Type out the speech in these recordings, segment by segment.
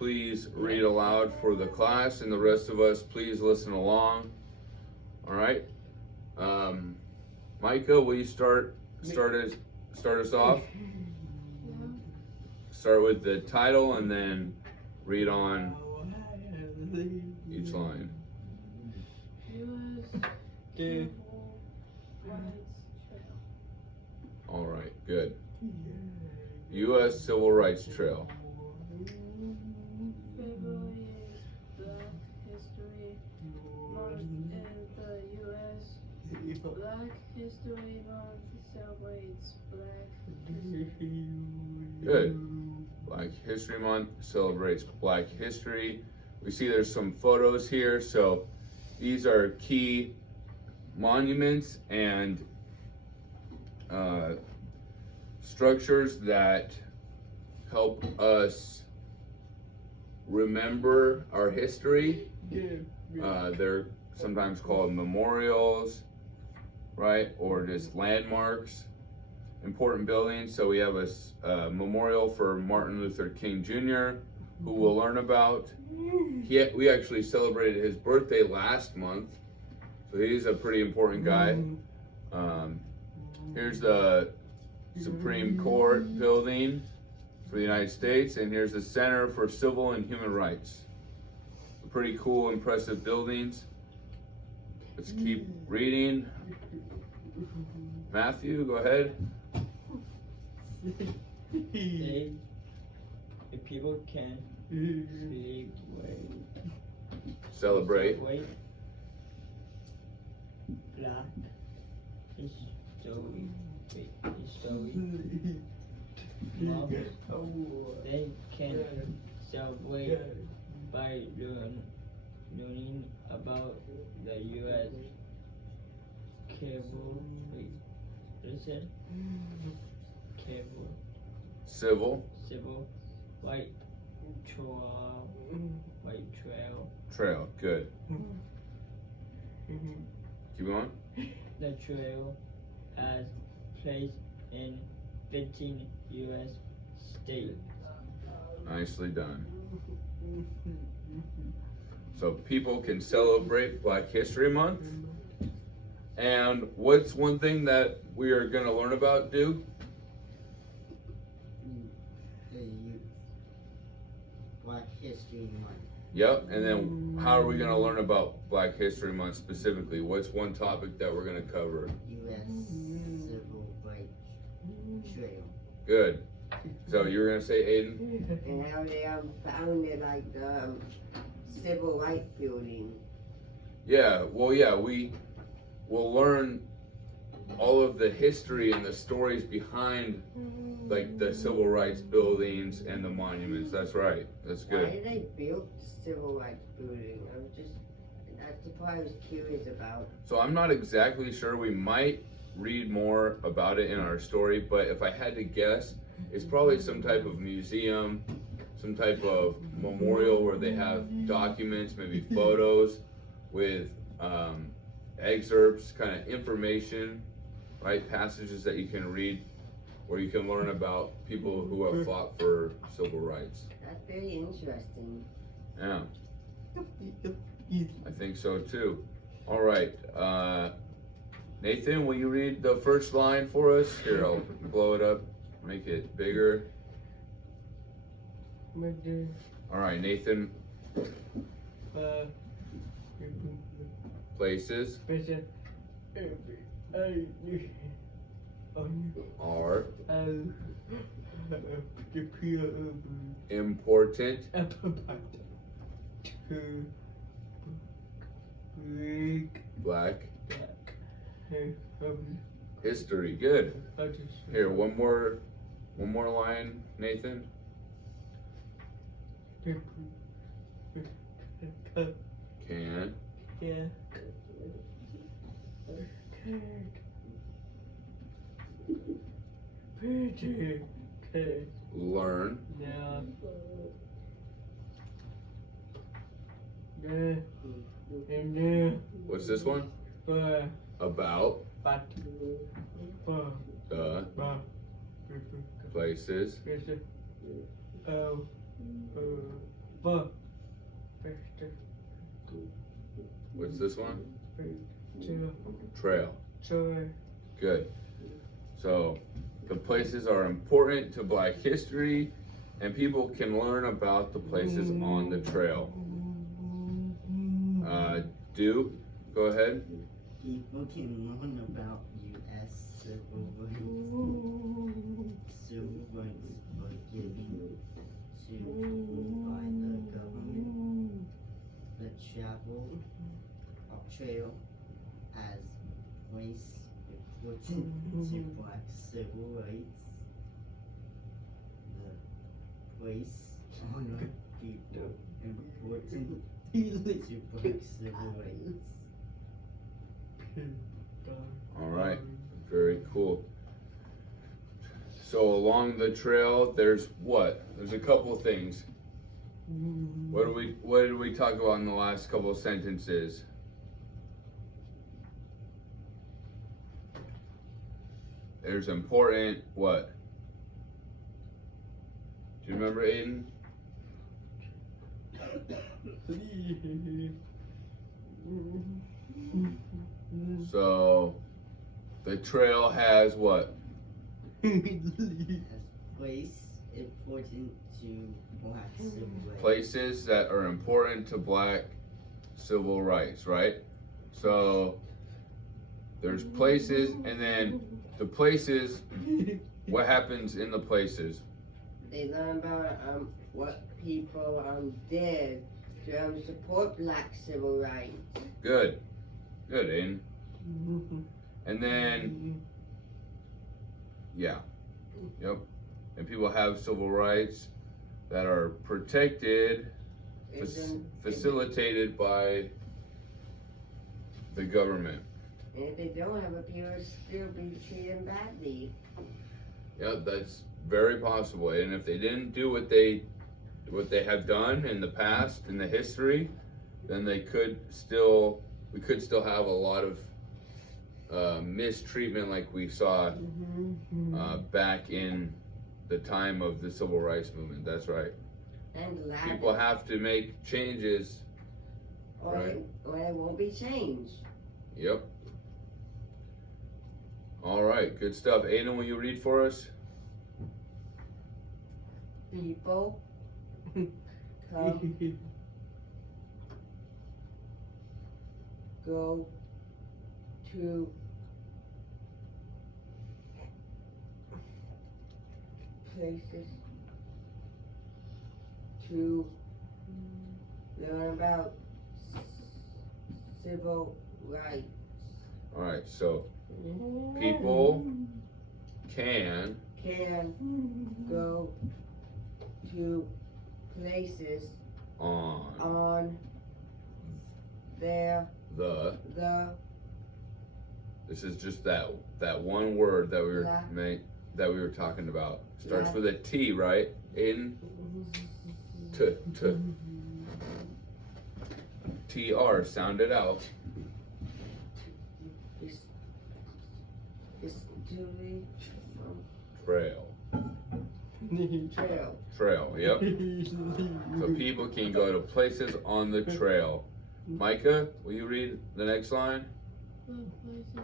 please read aloud for the class, and the rest of us, please listen along. All right. Micah, will you start us off? Yeah. Start with the title and then read on each line. U.S. Civil Rights Trail. All right, good. U.S. Civil Rights Trail. February is Black History Month in the U.S. Black History Month celebrates Black history. Good. Black History Month celebrates Black history. We see there's some photos here, so these are key monuments and structures that help us remember our history. They're sometimes called memorials, right? Or just landmarks, important buildings. So we have a memorial for Martin Luther King Jr., who we'll learn about. We actually celebrated his birthday last month, so he's a pretty important guy. Here's the Supreme Court building for the United States, and here's the Center for Civil and Human Rights. Pretty cool, impressive buildings. Let's keep reading. Matthew, go ahead. If people can Celebrate. Black history month, they can celebrate by learning about the U.S. civil rights Trail, good. Keep going. The trail has place in 15 U.S. states. Nicely done. So people can celebrate Black History Month. And what's one thing that we are going to learn about, Do? Black History Month. Yep, and then how are we going to learn about Black History Month specifically? What's one topic that we're going to cover? U.S. Civil Rights Trail. Good. So you were going to say, Aiden? And how they founded like the civil rights building. Yeah, we will learn all of the history and the stories behind like the civil rights buildings and the monuments. That's right. That's Why good. did they build civil rights building? That's the part I was curious about. So I'm not exactly sure. We might read more about it in our story, but if I had to guess, it's probably some type of museum, some type of memorial where they have documents, maybe photos with excerpts, kind of information, right? Passages that you can read where you can learn about people who have fought for civil rights. That's very interesting. Yeah, I think so too. All right, Nathan, will you read the first line for us? Here, I'll blow it up, make it bigger. All right, Nathan. Places are important Black history. Good. Here, one more line, Nathan. Can learn what's this one? About the places What's this one? Trail. Good. So the places are important to Black history, and people can learn about the places on the trail. Go ahead. People can learn about U.S. civil rights are given to people by the government. The trail as place important to Black civil rights. The place on the people important to Black civil rights. All right. Very cool. So along the trail, there's what? There's a couple of things. What did we talk about in the last couple of sentences? There's important what? Do you remember, Aiden? So the trail has what? As place important to Black civil rights. Places that are important to Black civil rights, right? So there's places, and then the places, what happens in the places? They learn about what people did to support Black civil rights. Good. Good, Aiden. And then, yeah. Yep. And people have civil rights that are protected, facilitated by the government. And if they don't have a people still be treated badly. Yeah, that's very possible. And if they didn't do what they have done in the past, in the history, then we could still have a lot of mistreatment like we saw back in the time of the civil rights movement. That's right. And People have to make changes. or it won't be changed. Yep. All right, good stuff. Aiden, will you read for us? People come, go to places to learn about civil rights. All right, so people can go to places on their the the this is just that one word that we were talking about. Starts Yeah. with a T, right? Aiden? TR, sound it out. Trail, yep. So people can go to places on the trail. Micah, will you read the next line? The places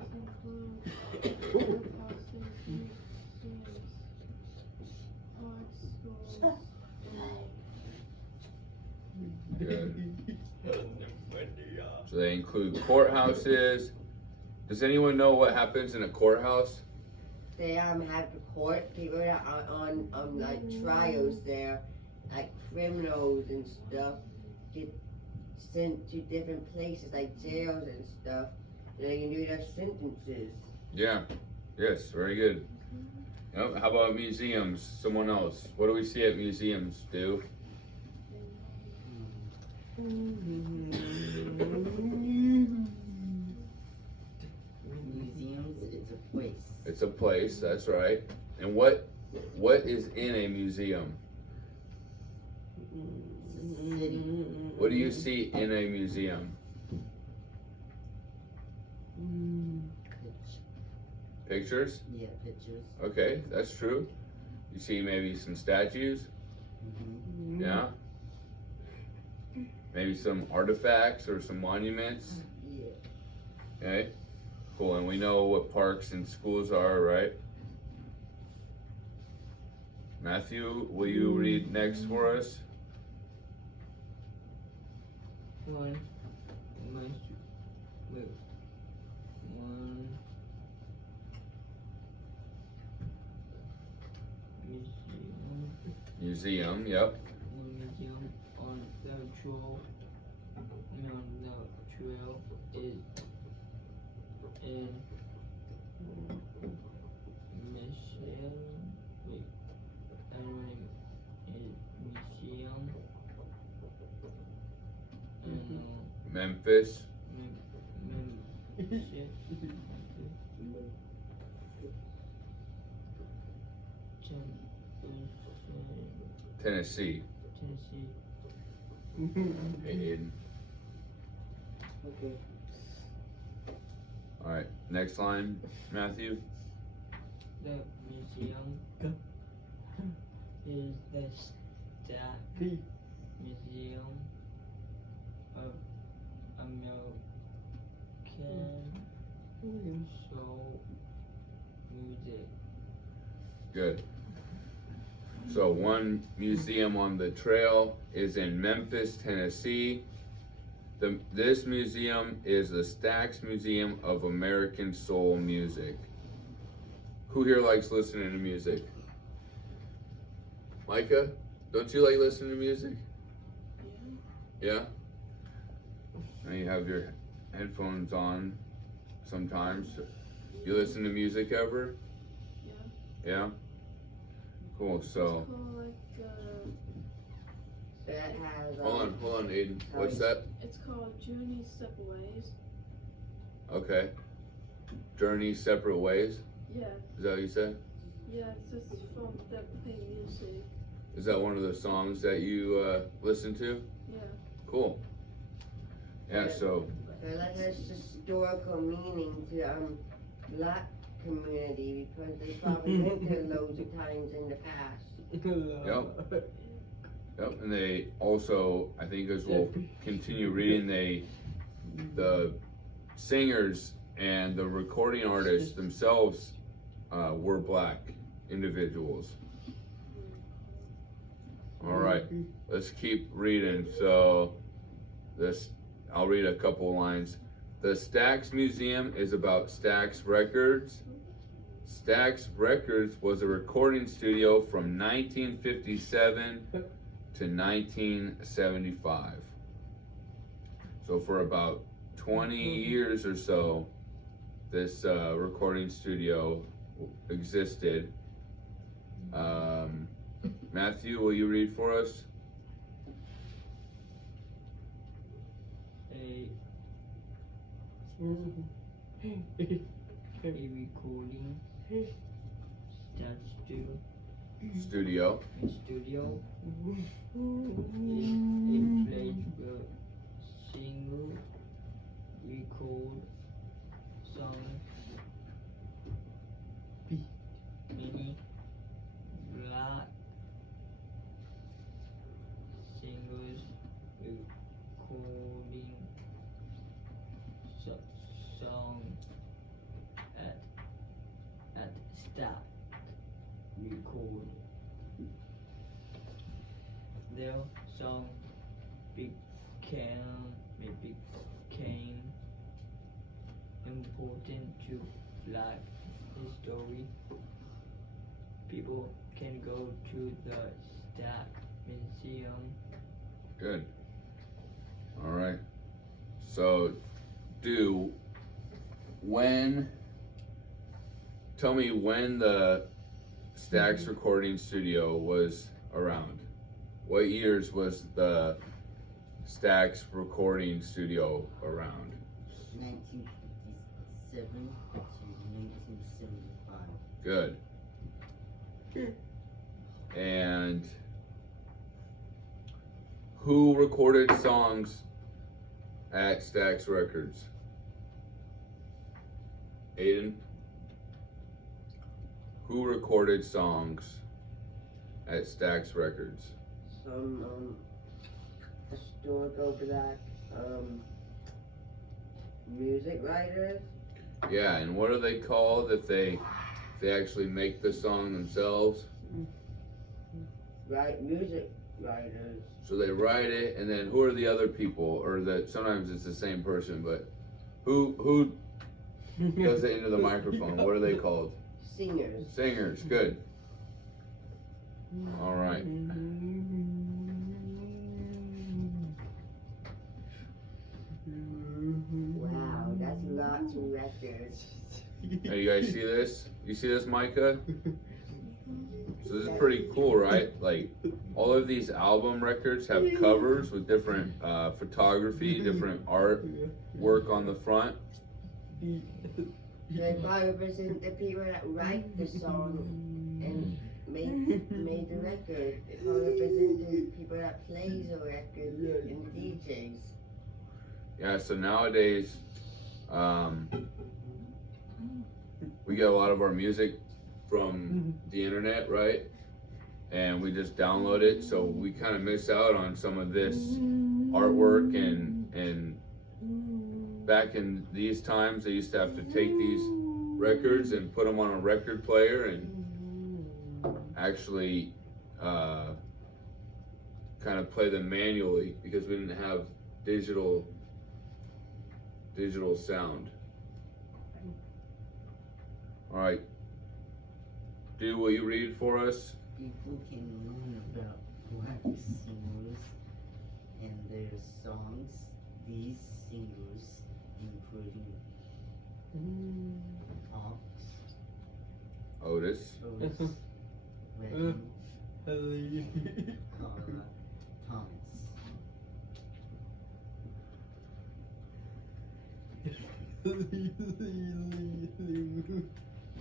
include courthouses, museums, art schools, Good. So they include courthouses. Does anyone know what happens in a courthouse? They have the court people that are on like trials there, like criminals and stuff, get sent to different places like jails and stuff. And they can do their sentences. Yeah. Yes, very good. Yep. How about museums? Someone else. What do we see at museums, Stu? Museums, it's a place. It's a place, that's right. And what is in a museum? It's a city. What do you see in a museum? Pictures? Yeah, pictures. Okay, that's true. You see maybe some statues? Mm-hmm. Yeah. maybe some artifacts or some monuments. Yeah. Okay, cool. And we know what parks and schools are, right? Matthew, will you read next for us? One Museum, yep. museum on the trail is in Michigan. Wait, I don't know. Museum. Memphis, Tennessee. Tennessee. Hey, Aiden. Okay. All right, next line, Matthew. The museum is the Stack Museum of American Soul Music. Good. So one museum on the trail is in Memphis, Tennessee. This museum is the Stax Museum of American Soul Music. Who here likes listening to music? Micah, don't you like listening to music? Yeah? Now you have your headphones on sometimes. You listen to music ever? Yeah. Yeah? Cool, so. It's called like, So that has. Hold on, Aiden. What's that? it's called Journey Separate Ways. Okay. Journey Separate Ways? Yeah, Is that what you said? yeah, it's just from that play music. Is that one of the songs that you listen to? Yeah. Cool. Yeah, so. So that has historical meaning to black community because they probably went there loads of times in the past. Yep, and they also, I think as we'll continue reading, the singers and the recording artists themselves were black individuals. All right, let's keep reading. So I'll read a couple lines. The Stax Museum is about Stax Records. Stax Records was a recording studio from 1957 to 1975. So for about 20 years or so, this recording studio existed. Matthew, will you read for us? A recording Studio. studio. It plays the single, record, song, mini, black singles, recording, song at start, record. Their song became important to black history. People can go to the Stack Museum. Good. All right. So, tell me when the Stax recording studio was around. What years was the Stax recording studio around? 1957 to 1975. Good. And who recorded songs at Stax Records? Aiden? Who recorded songs at Stax Records? Some historical black music writers. Yeah, and what are they called if they actually make the song themselves? Right, music writers. So they write it, and then who are the other people? Or that sometimes it's the same person, but who does it into the microphone? What are they called? Singers. Singers. Good. All right. Wow, that's lots of records. Hey, you guys see this? You see this, Micah? So this is pretty cool, right? Like, all of these album records have covers with different photography, different art work on the front. They probably represent the people that write the song and made the record. They probably represent the people that plays the record and DJs. Yeah, so nowadays, we get a lot of our music from the internet, right? And we just download it, so we kind of miss out on some of this artwork. And back in these times, they used to have to take these records and put them on a record player and actually kind of play them manually because we didn't have digital sound. All right. Do will you read for us? People can learn about black singers and their songs. These singers, including Ox, Otis. Redding, Carla, Thomas.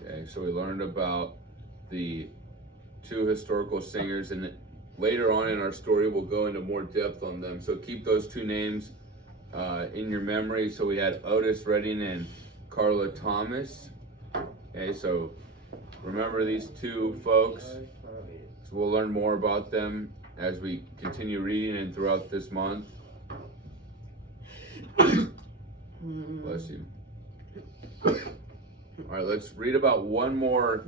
Okay, so we learned about the two historical singers, and later on in our story we'll go into more depth on them. So keep those two names in your memory. So we had Otis Redding and Carla Thomas. Okay, so remember these two folks. So we'll learn more about them as we continue reading and throughout this month. Bless you. All right, let's read about one more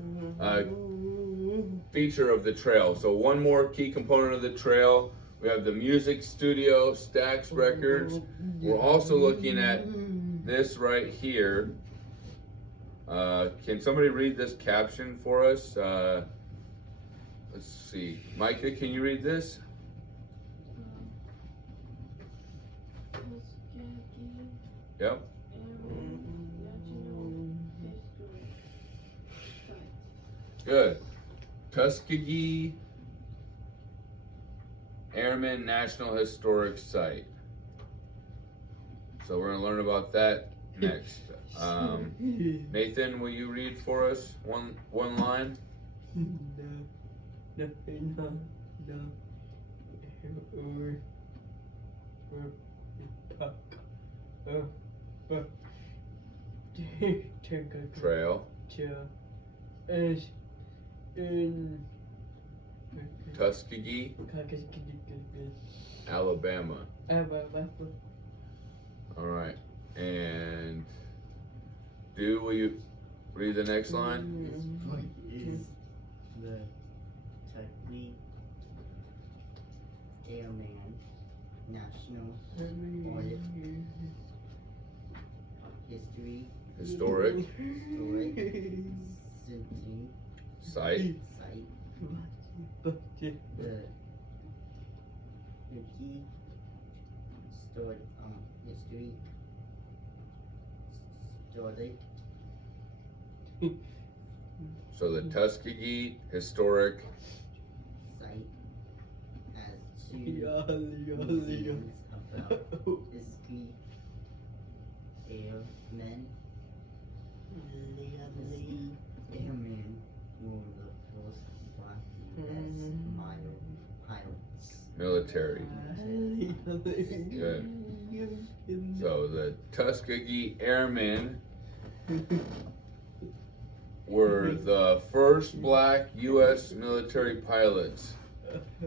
feature of the trail. So one more key component of the trail. We have the music studio, Stax Records. We're also looking at this right here. Can somebody read this caption for us? Let's see. Micah, can you read this? Yep. Good. Tuskegee Airmen National Historic Site. So we're going to learn about that next. Nathan, will you read for us one line? No. Trail. Tuskegee, Alabama. All right. And will you read the next line? This point is the Tuskegee Airmen National Historic Site. The key stored history stored. So the Tuskegee Historic Site has two museums about Tuskegee Airmen. Airmen were the first black US pilots. military. Good. So the Tuskegee Airmen were the first black U.S. military pilots.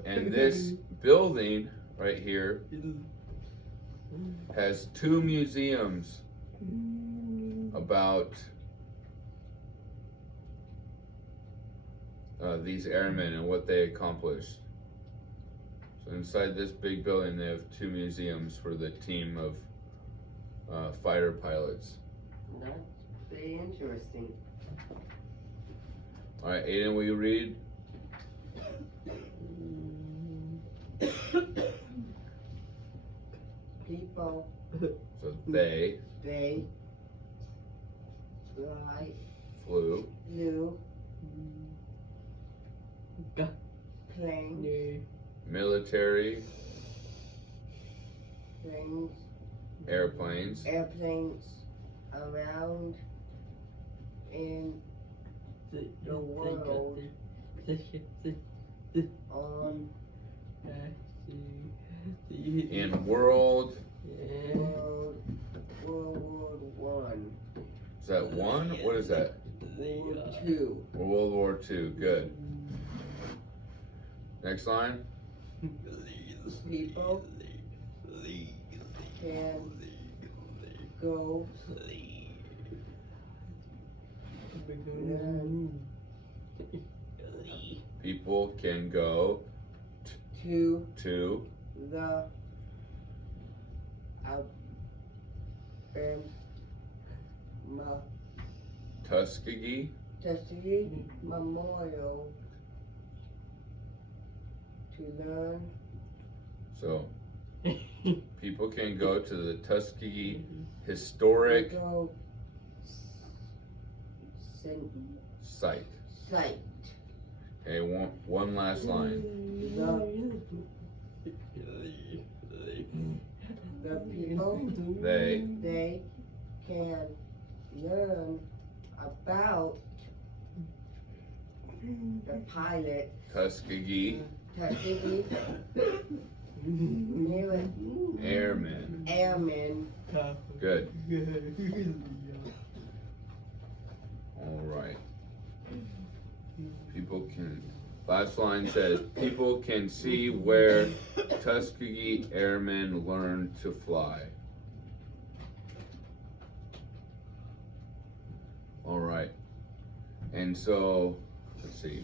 And this building right here has 2 museums about these airmen and what they accomplished. So inside this big building, they have 2 museums for the team of fighter pilots. That's pretty interesting. All right, Aiden, will you read? People, So they they fly, flew flew, Ga- planes, Ne- military planes, airplanes airplanes around in the world on in World. World War One, Is that 1? What is that? World Two, World War II. Good. Next line. people can go People can go to to the Tuskegee Tuskegee Memorial to learn So people can go to the Tuskegee Historic go Site. site. Okay, one last line. The people They can learn about the pilot Tuskegee Tuskegee Airmen. Airmen. Good. All right. People can. Last line says people can see where Tuskegee Airmen learned to fly. All right. And so, let's see.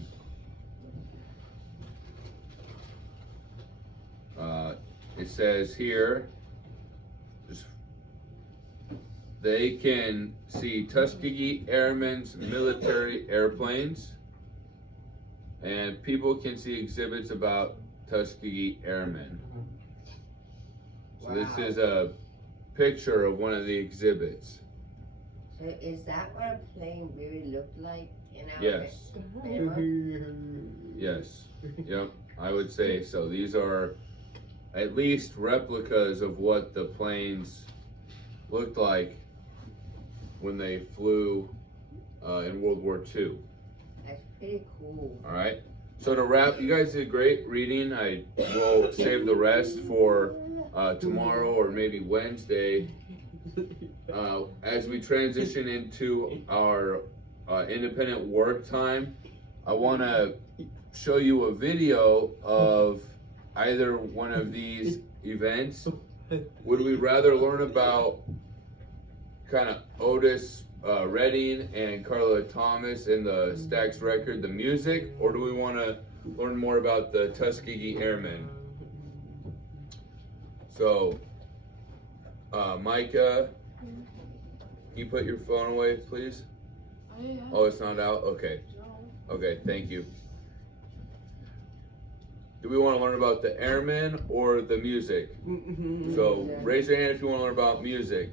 It says here, they can see Tuskegee Airmen's military airplanes, and people can see exhibits about Tuskegee Airmen. So this Wow. is a picture of one of the exhibits. So is that what a plane really looked like in our Yes. era? Yes. Yep. I would say so. These are at least replicas of what the planes looked like when they flew in World War II. That's pretty cool. All right. So to wrap, you guys did great reading. I will save the rest for tomorrow or maybe Wednesday. As we transition into our independent work time, I want to show you a video of either one of these events. Would we rather learn about kind of Otis Redding and Carla Thomas and the Stax record, the music, or do we want to learn more about the Tuskegee Airmen? So, Micah, can you put your phone away, please? Oh, it's not out? Okay. Okay, thank you. Do we want to learn about the airmen or the music? So raise your hand if you want to learn about music.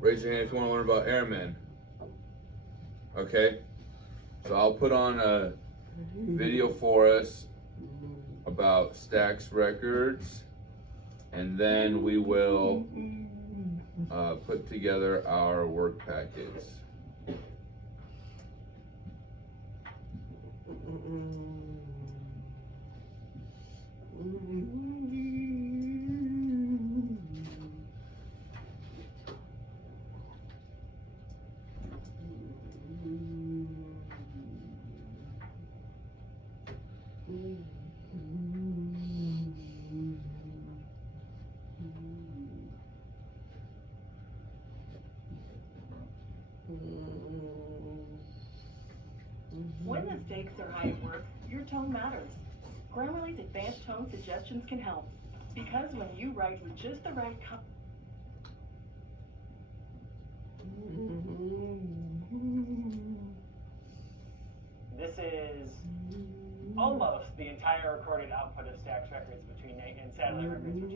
Raise your hand if you want to learn about airmen. Okay? So I'll put on a video for us about Stax Records, and then we will put together our work packets. When the stakes are high at work, your tone matters. Grammarly's advanced tone suggestions can help. Because when you write with just the right This is almost the entire recorded output of Stax Records between Nate and Satellite Records, which